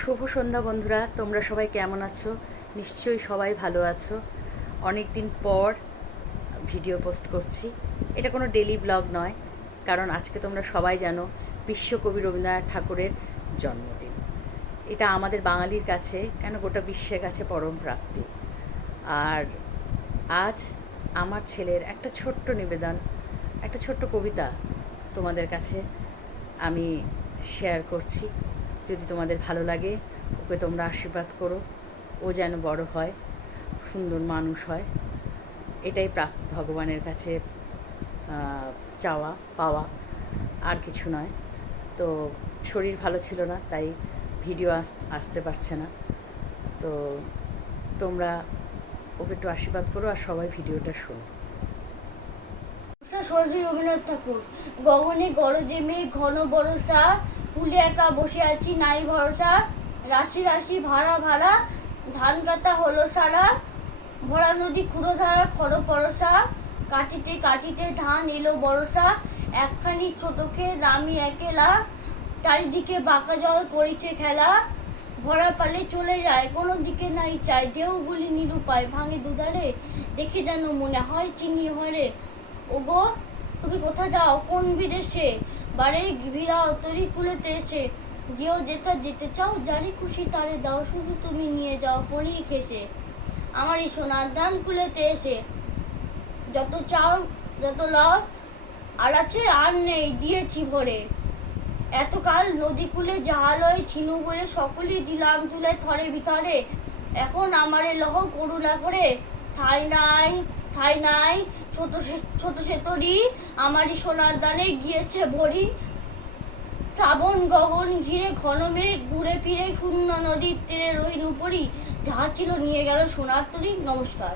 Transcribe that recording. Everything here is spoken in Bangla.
শুভ সন্ধ্যা বন্ধুরা, তোমরা সবাই কেমন আছো? নিশ্চয়ই সবাই ভালো আছো। অনেক দিন পর ভিডিও পোস্ট করছি। এটা কোনো ডেলি ব্লগ নয়, কারণ আজকে তোমরা সবাই জানো বিশ্বকবি রবীন্দ্রনাথ ঠাকুরের জন্মদিন। এটা আমাদের বাঙালির কাছে কেন গোটা বিশ্বের কাছে পরম প্রাপ্তি। আর আজ আমার ছেলের একটা ছোট্ট নিবেদন, একটা ছোট্ট কবিতা তোমাদের কাছে আমি শেয়ার করছি। যদি তোমাদের ভালো লাগে, ওকে তোমরা আশীর্বাদ করো, ও যেন বড় হয়, সুন্দর মানুষ হয়। এটাই ভগবানের কাছে চাওয়া পাওয়া, আর কিছু নয়। তো শরীর ভালো ছিল না, তাই ভিডিও আসতে পারছে না। তো তোমরা ওকে একটু আশীর্বাদ করো আর সবাই ভিডিওটা শোনো। সরজি রবীন্দ্রনাথ ঠাকুর। গগনে গরজে মেঘ ঘন বরষা, কুলে একা বসে আছি নাই ভরসা, রাশি রাশি ভাড়া ভাড়া, ধান কাটা হলো সারা, ভরা নদী ক্ষুরধারা খর পরশা, কাটিতে কাটিতে ধান এলো বরষা, একখানি ছোট খেয়ে নামি একেলা, চারিদিকে বাঁকা জল করিছে খেলা, ভরা পালে চলে যায় কোনো দিকে নাই চাই, দেহগুলি নিরুপায় ভাঙে দুধারে, দেখে যেন মনে হয় চিনি হরে। ওগো তুমি কোথা যাও কোন বিদেশে, বারে ভিড়াও তরি কুলেতে এসে, দিও যেটা যেতে চাও যারি খুশি তারে দাও, শুধু তুমি নিয়ে যাও ফড়ি খেসে, আমার এই সোনার ধান কুলেতে এসে, যত চাও যত লাও আর আছে আর নেই দিয়েছি ভরে, এতকাল নদী কূলে জাহালয় ছিনু বলে সকলেই দিলাম তুলে থরে ভিতরে, এখন আমারে লহ করুণা করে, ঠাই নাই ঠাই নাই, ছোট ছোট সেতরি আমারই সোনার দানে গিয়েছে ভরি, শ্রাবণ গগন ঘিরে ঘন মেঘ ঘুরে ফিরে শূন্য নদীর তীরে রহিনু পরি, যাহা ছিল নিয়ে গেল সোনার তরী। নমস্কার।